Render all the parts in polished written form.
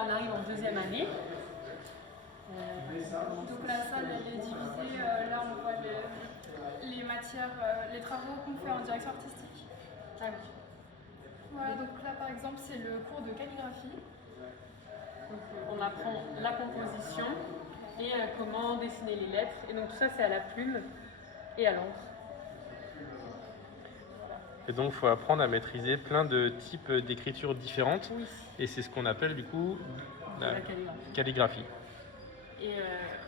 là, on arrive en deuxième année. Donc la salle elle est divisée, là on voit les matières, les travaux qu'on fait en direction artistique. Ah oui. Voilà, donc là par exemple c'est le cours de calligraphie. Donc, on apprend la composition et comment dessiner les lettres. Et donc tout ça c'est à la plume et à l'encre. Et donc, il faut apprendre à maîtriser plein de types d'écriture différentes. Oui. Et c'est ce qu'on appelle du coup la La calligraphie. calligraphie. Et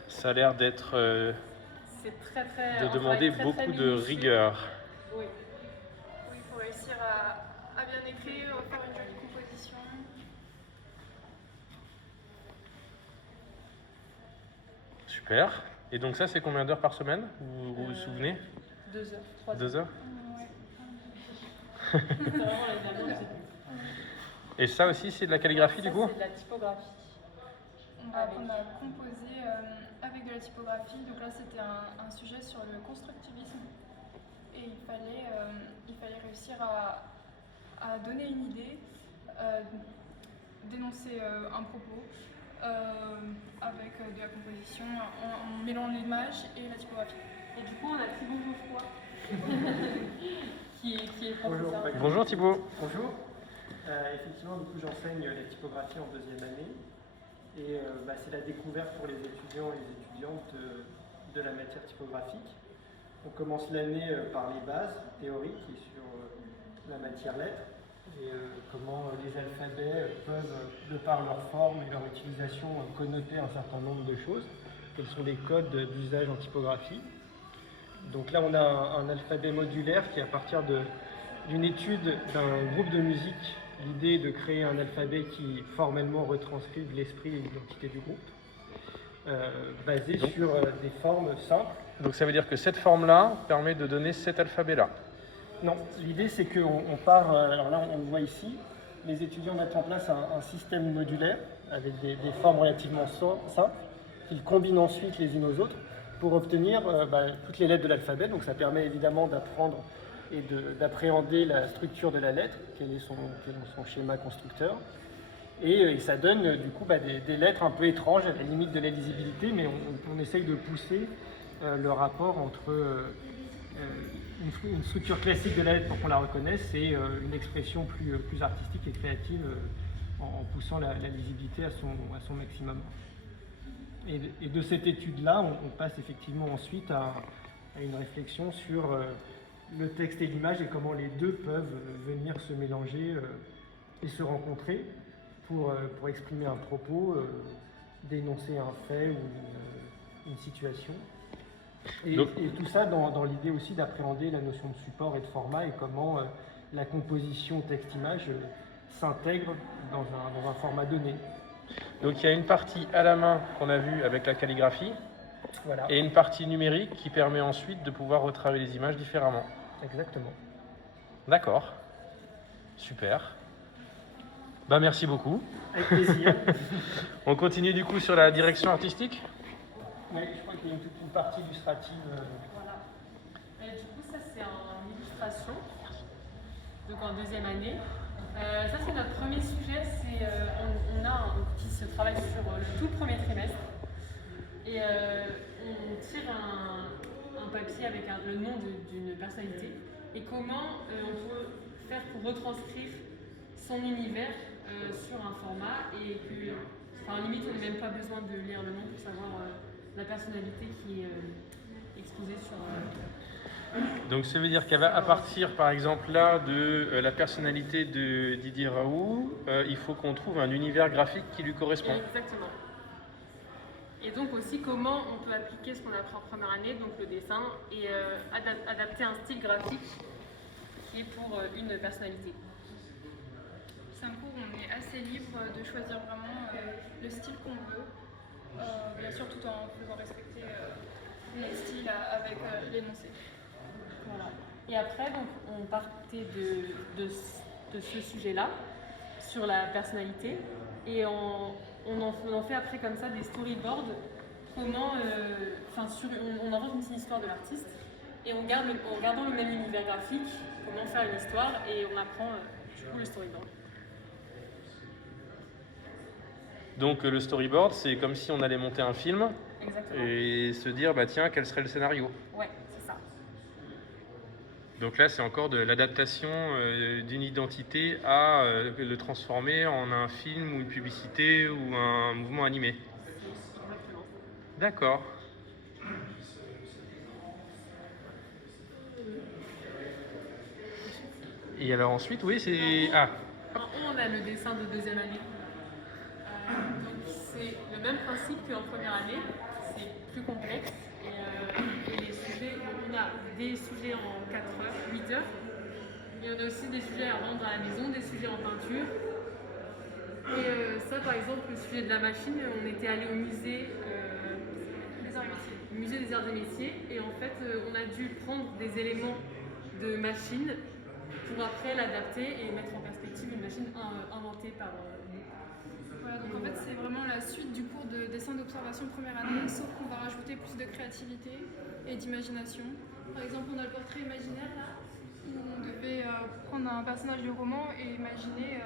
Ça a l'air d'être c'est très de demander beaucoup de rigueur. Oui, il faut réussir à bien écrire, faire une jolie composition. Super. Et donc ça, c'est combien d'heures par semaine? Vous vous souvenez? 2 heures, 3 heures. 2 heures? Ouais. C'est vraiment l'examen, c'est plus. Et ça aussi, c'est de la calligraphie Ça, du coup? c'est de la typographie. On va apprendre à composer avec de la typographie. Donc là, c'était un sujet sur le constructivisme. Et il fallait réussir à donner une idée, dénoncer un propos avec de la composition en mêlant l'image et la typographie. Et du coup, on a Thibaut Geoffroy qui est professeur. Bonjour Thibaut. Bonjour. Effectivement, du coup, j'enseigne la typographie en deuxième année. Et c'est la découverte pour les étudiants et les étudiantes de la matière typographique. On commence l'année par les bases théoriques et sur la matière lettres et comment les alphabets peuvent, de par leur forme et leur utilisation, connoter un certain nombre de choses. Quels sont les codes d'usage en typographie. Donc là, on a un alphabet modulaire qui, à partir d'une étude d'un groupe de musique, l'idée est de créer un alphabet qui formellement retranscrive l'esprit et l'identité du groupe, basé sur des formes simples. Donc ça veut dire que cette forme-là permet de donner cet alphabet-là? Non, l'idée c'est qu'on part, alors là on le voit ici, les étudiants mettent en place un système modulaire avec des formes relativement simples, qu'ils combinent ensuite les unes aux autres pour obtenir toutes les lettres de l'alphabet. Donc ça permet évidemment d'apprendre et d'appréhender la structure de la lettre, quel est son schéma constructeur. Et ça donne du coup des lettres un peu étranges, à la limite de la lisibilité, mais on essaye de pousser le rapport entre une structure classique de la lettre pour qu'on la reconnaisse et une expression plus artistique et créative en poussant la lisibilité à son maximum. Et de cette étude-là, on passe effectivement ensuite à une réflexion sur le texte et l'image et comment les deux peuvent venir se mélanger et se rencontrer pour exprimer un propos, dénoncer un fait ou une situation. Et tout ça dans l'idée aussi d'appréhender la notion de support et de format et comment la composition texte-image s'intègre dans un format donné. Donc il y a une partie à la main qu'on a vue avec la calligraphie, voilà. Et une partie numérique qui permet ensuite de pouvoir retravailler les images différemment. Exactement. D'accord. Super. Merci beaucoup. Avec plaisir. On continue du coup sur la direction artistique? Oui, je crois qu'il y a toute une partie illustrative. Voilà. Et du coup, ça c'est en illustration, donc en deuxième année. Ça c'est notre premier sujet, on a un qui se travaille sur le tout premier trimestre et on tire un papier avec le nom d'une personnalité et comment on peut faire pour retranscrire son univers sur un format et que, limite on n'a même pas besoin de lire le nom pour savoir la personnalité qui est exposée sur... Donc ça veut dire qu'à partir par exemple là de la personnalité de Didier Raoult, il faut qu'on trouve un univers graphique qui lui correspond. Exactement. Et donc aussi comment on peut appliquer ce qu'on apprend en première année, donc le dessin, et adapter un style graphique qui est pour une personnalité. C'est un cours où on est assez libre de choisir vraiment le style qu'on veut, bien sûr tout en faisant respecter notre style avec l'énoncé. Voilà. Et après, donc, on partait de ce sujet-là, sur la personnalité, et on en fait après comme ça des storyboards, comment, on invente une petite histoire de l'artiste, et en gardant le même univers graphique, comment faire une histoire, et on apprend du coup le storyboard. Donc le storyboard, c'est comme si on allait monter un film Exactement. et se dire, bah tiens, quel serait le scénario? Ouais, c'est ça. Donc là, c'est encore de l'adaptation d'une identité à le transformer en un film ou une publicité ou un mouvement animé. Exactement. D'accord. Et alors ensuite, oui, c'est... Ah, En haut, on a le dessin de deuxième année. Donc c'est le même principe qu'en première année, c'est plus complexe. Et les sujets, donc on a des sujets en 4 heures, 8 heures, mais on a aussi des sujets à rendre à la maison, des sujets en peinture. Et ça, par exemple, le sujet de la machine, on était allé au musée, Les arts et métiers. musée des arts et métiers, et en fait, on a dû prendre des éléments de machine pour après l'adapter et mettre en perspective une machine inventée par nous. Voilà, donc en fait c'est vraiment la suite du cours de dessin d'observation première année, sauf qu'on va rajouter plus de créativité et d'imagination. Par exemple, on a le portrait imaginaire là, où on devait prendre un personnage du roman et imaginer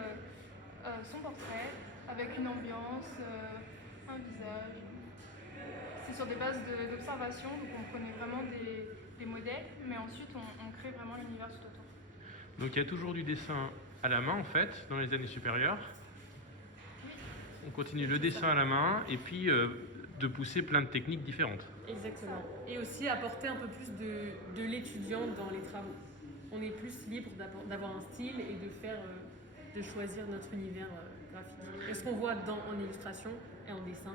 son portrait avec une ambiance, un visage. C'est sur des bases d'observation, donc on prenait vraiment des modèles, mais ensuite on crée vraiment l'univers tout autour. donc il y a toujours du dessin à la main en fait, dans les années supérieures. On continue le dessin à la main et puis de pousser plein de techniques différentes. Exactement. Et aussi apporter un peu plus de l'étudiant dans les travaux. On est plus libre d'avoir un style et de choisir notre univers graphique. Et ce qu'on voit en illustration et en dessin.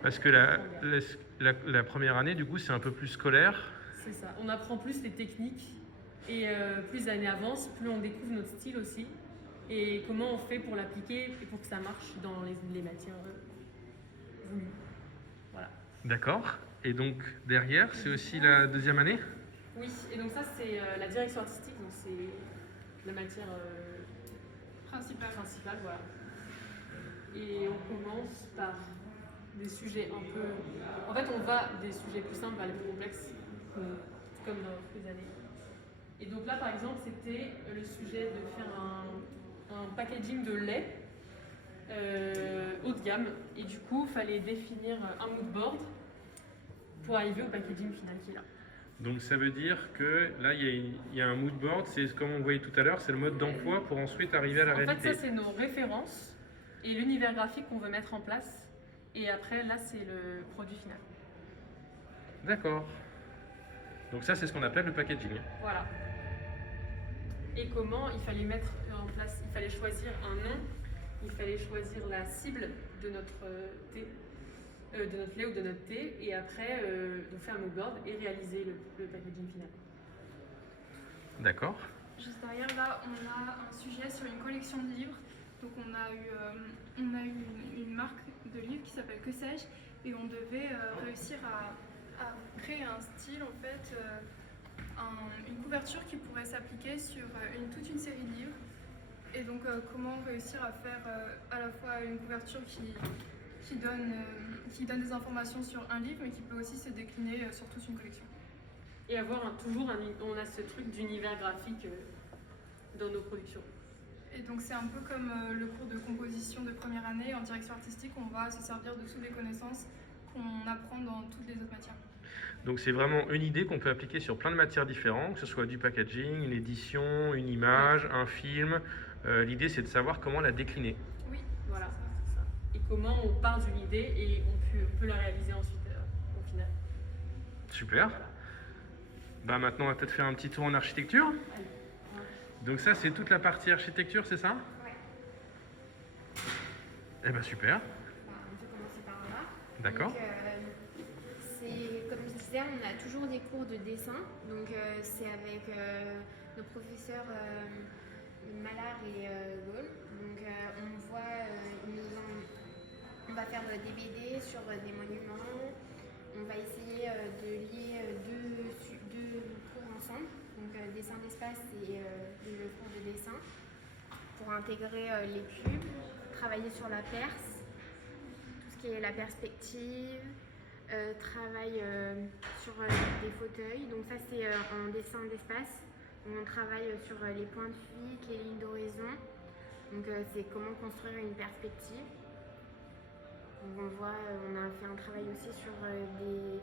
Parce que la première année, du coup, c'est un peu plus scolaire. C'est ça. On apprend plus les techniques et plus l'année avance, plus on découvre notre style aussi et comment on fait pour l'appliquer et pour que ça marche dans les matières voulues. Voilà. D'accord. Et donc derrière, c'est aussi la deuxième année? Oui, et donc ça c'est la direction artistique, donc c'est la matière principale, voilà. Et on commence par des sujets un peu... En fait, on va des sujets plus simples à les plus complexes, comme dans les années. Et donc là, par exemple, c'était le sujet de faire un packaging de lait haut de gamme. Et du coup, il fallait définir un mood board pour arriver au packaging final qui est là. Donc ça veut dire que là, il y a un mood board, c'est comme on voyait tout à l'heure, c'est le mode d'emploi pour ensuite arriver à la réalité. En fait, ça, c'est nos références et l'univers graphique qu'on veut mettre en place. Et après, là, c'est le produit final. D'accord. Donc ça, c'est ce qu'on appelle le packaging. Voilà. Et comment il fallait mettre en place, il fallait choisir un nom, il fallait choisir la cible de notre thé, de notre lait ou de notre thé, et après donc faire un mood board et réaliser le packaging final. D'accord. Juste derrière là, on a un sujet sur une collection de livres. Donc on a eu une marque de livres qui s'appelle Que sais-je, et on devait réussir à créer un style en fait, une couverture qui pourrait s'appliquer sur toute une série de livres. Et donc comment réussir à faire à la fois une couverture qui donne des informations sur un livre, mais qui peut aussi se décliner sur toute une collection. Et avoir on a ce truc d'univers graphique dans nos productions. Et donc c'est un peu comme le cours de composition de première année en direction artistique, on va se servir de toutes les connaissances qu'on apprend dans toutes les autres matières. Donc c'est vraiment une idée qu'on peut appliquer sur plein de matières différentes, que ce soit du packaging, une édition, une image, un film. L'idée, c'est de savoir comment la décliner. Oui, voilà, c'est ça. Et comment on part d'une idée et on peut la réaliser ensuite au final. Super. Bah maintenant, on va peut-être faire un petit tour en architecture. Allez. Donc ça, c'est toute la partie architecture, c'est ça? Ouais. Eh ben super. On peut commencer par là. D'accord. Donc, c'est, comme je disais, on a toujours des cours de dessin. Donc, c'est avec nos professeurs Mallard et Gaulle. Donc, on va faire des BD sur des monuments. On va essayer de lier deux cours ensemble. Donc, dessin d'espace et le cours de dessin pour intégrer les cubes, travailler sur la perce, tout ce qui est la perspective, travail sur des fauteuils. Donc ça c'est en dessin d'espace. On travaille sur les points de fuite, les lignes d'horizon. Donc c'est comment construire une perspective. Donc on voit, on a fait un travail aussi sur des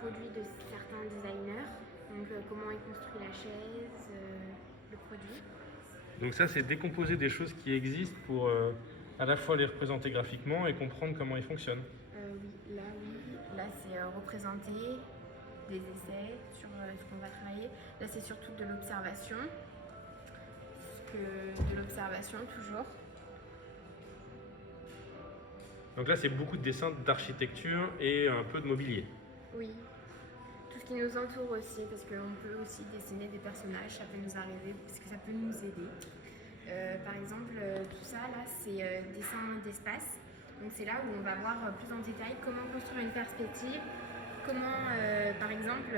produits de certains designers. Donc comment est construit la chaise, le produit. Donc ça, c'est décomposer des choses qui existent pour à la fois les représenter graphiquement et comprendre comment ils fonctionnent. Oui. Là, c'est représenter des essais sur ce qu'on va travailler. Là, c'est surtout de l'observation. De l'observation, toujours. Donc là, c'est beaucoup de dessins d'architecture et un peu de mobilier. Oui. Tout ce qui nous entoure aussi, parce qu'on peut aussi dessiner des personnages, ça peut nous arriver, parce que ça peut nous aider. Par exemple, tout ça, là, c'est dessin d'espace. Donc c'est là où on va voir plus en détail comment construire une perspective, comment, par exemple,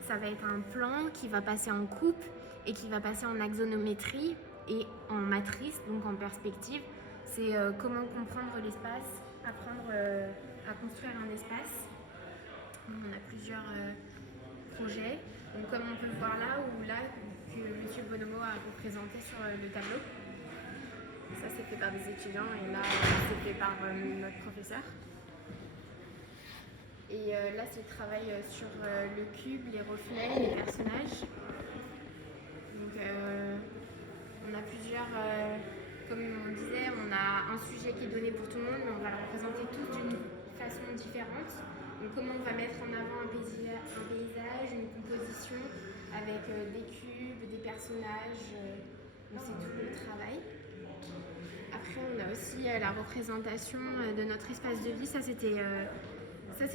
ça va être un plan qui va passer en coupe et qui va passer en axonométrie et en matrice, donc en perspective. C'est comment comprendre l'espace, apprendre à construire un espace. Donc, on a plusieurs projets. Donc, comme on peut le voir là, que M. Bonomo a représenté sur le tableau. Ça, c'est fait par des étudiants et là, c'est fait par notre professeur. Et là, c'est le travail sur le cube, les reflets, les personnages. Donc, on a plusieurs... comme on disait, on a un sujet qui est donné pour tout le monde, mais on va le représenter tous d'une façon différente. Donc comment on va mettre en avant un paysage, une composition avec des cubes, des personnages, donc c'est tout le travail. Après on a aussi la représentation de notre espace de vie, ça c'est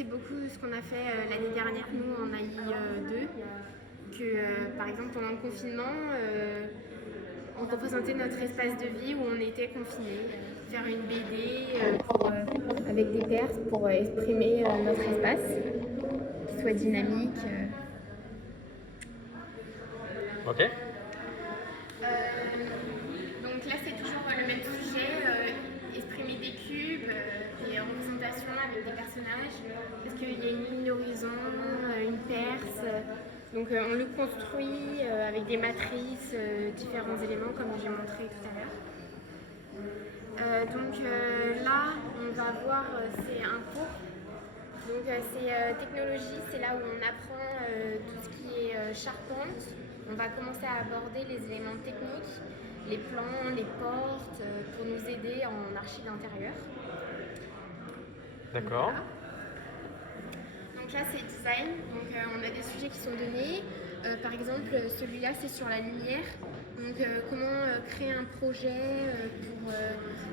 beaucoup ce qu'on a fait l'année dernière, nous en AI2, que par exemple pendant le confinement, on représentait notre espace de vie où on était confinés, faire une BD avec des perses pour exprimer notre espace, qui soit dynamique. Ok. Donc là c'est toujours le même sujet, exprimer des cubes, des représentations avec des personnages, parce qu'il y a une ligne d'horizon, une perce. Donc on le construit avec des matrices, différents éléments comme j'ai montré tout à l'heure. Là, on va voir, c'est un cours. Donc c'est technologie, c'est là où on apprend tout ce qui est charpente. On va commencer à aborder les éléments techniques, les plans, les portes, pour nous aider en archi d'intérieur. D'accord. Voilà. Donc là c'est design, donc on a des sujets qui sont donnés. Par exemple celui-là c'est sur la lumière. Donc comment créer un projet pour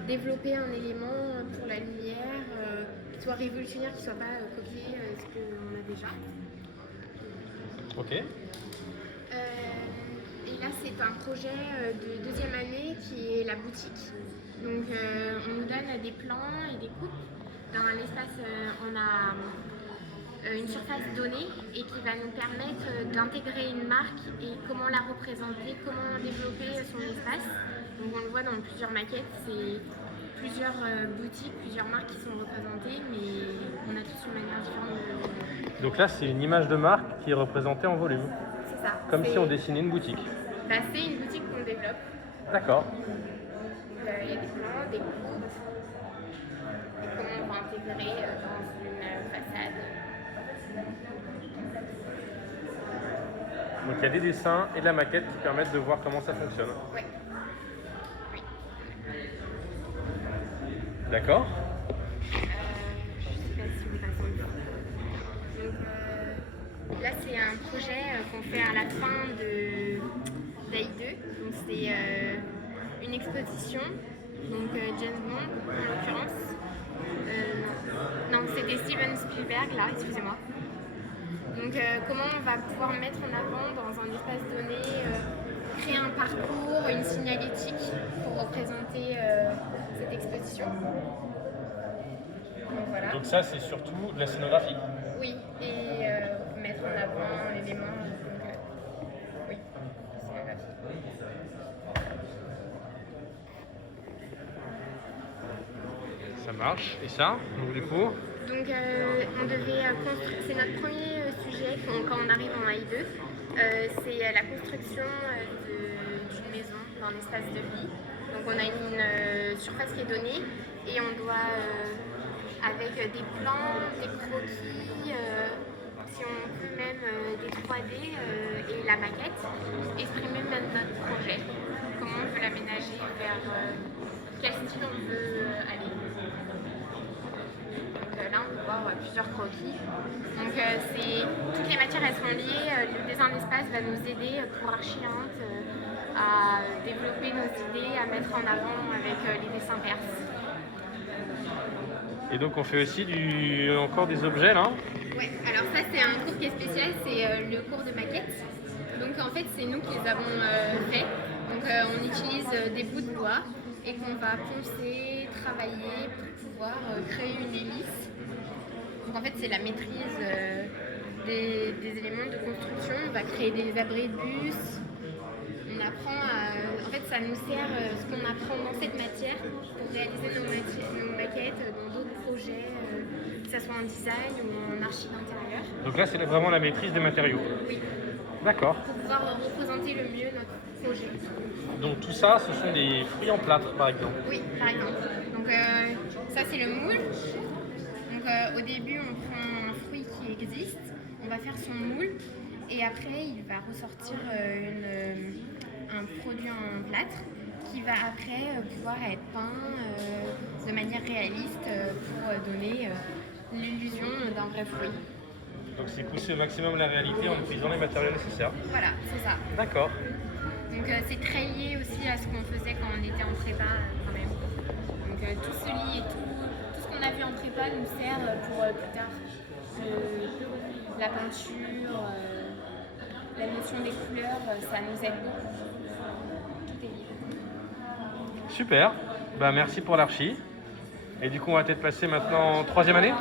développer un élément pour la lumière qui soit révolutionnaire, qui ne soit pas copié ce qu'on a déjà. Ok. Et là c'est un projet de deuxième année qui est la boutique. Donc on nous donne des plans et des coupes. Dans l'espace on a une surface donnée et qui va nous permettre d'intégrer une marque et comment la représenter, comment développer son espace. Donc on le voit dans plusieurs maquettes, c'est plusieurs boutiques, plusieurs marques qui sont représentées, mais on a tous une manière différente de... Donc là, c'est une image de marque qui est représentée en volume. C'est ça. Comme si on dessinait une boutique. Bah, c'est une boutique qu'on développe. D'accord. Il y a des plans, des coupes, et comment on va intégrer dans une façade. Donc il y a des dessins et de la maquette qui permettent de voir comment ça fonctionne. Oui. D'accord. Je ne sais pas si on passe en dessous. Donc là c'est un projet qu'on fait à la fin de d'AI2. Donc c'est une exposition. Donc James Bond en l'occurrence. Non, c'était Steven Spielberg là, excusez-moi. Donc comment on va pouvoir mettre en avant dans un espace donné, créer un parcours, une signalétique pour représenter cette exposition. Donc, voilà. Donc ça, c'est surtout de la scénographie. Oui, et mettre en avant l'élément. Oui, scénographie. Ça marche. Et ça, donc du coup Donc on devait construire, c'est notre premier sujet quand on arrive en AI2, c'est la construction d'une maison dans l'espace de vie. Donc on a une surface qui est donnée et on doit, avec des plans, des croquis, si on peut même des 3D et la maquette, exprimer même notre projet, comment on veut l'aménager, vers quel style on veut aller. Donc là on peut voir plusieurs croquis. Donc toutes les matières elles sont liées, le design d'espace va nous aider pour Archilinte à développer nos idées, à mettre en avant avec les dessins perses. Et donc on fait aussi encore des objets là. Ouais, alors ça c'est un cours qui est spécial, c'est le cours de maquette. Donc en fait c'est nous qui les avons fait. Donc on utilise des bouts de bois et qu'on va poncer, travailler pour pouvoir créer une hélice. Donc en fait c'est la maîtrise des éléments de construction. On va créer des abris de bus. On apprend en fait ça nous sert ce qu'on apprend dans cette matière pour réaliser nos maquettes dans d'autres projets, que ce soit en design ou en archi d'intérieur. Donc là c'est vraiment la maîtrise des matériaux. Oui, D'accord. pour pouvoir représenter le mieux notre projet. Donc tout ça, ce sont des fruits en plâtre par exemple. Oui, par exemple. Donc ça c'est le moule. Donc au début on prend un fruit qui existe, on va faire son moule et après il va ressortir un produit en plâtre qui va après pouvoir être peint de manière réaliste pour donner l'illusion d'un vrai fruit. Donc c'est pousser au maximum la réalité en utilisant les matériaux nécessaires. Voilà, c'est ça. D'accord. Donc c'est très lié aussi à ce qu'on faisait quand on était en prépa quand même. Donc tout se lie et tout ce qu'on a vu en prépa nous sert pour plus tard. La peinture, la notion des couleurs, ça nous aide beaucoup. Tout est lié. Super. Bah, merci pour l'archi. Et du coup on va peut-être passer maintenant en 3e année.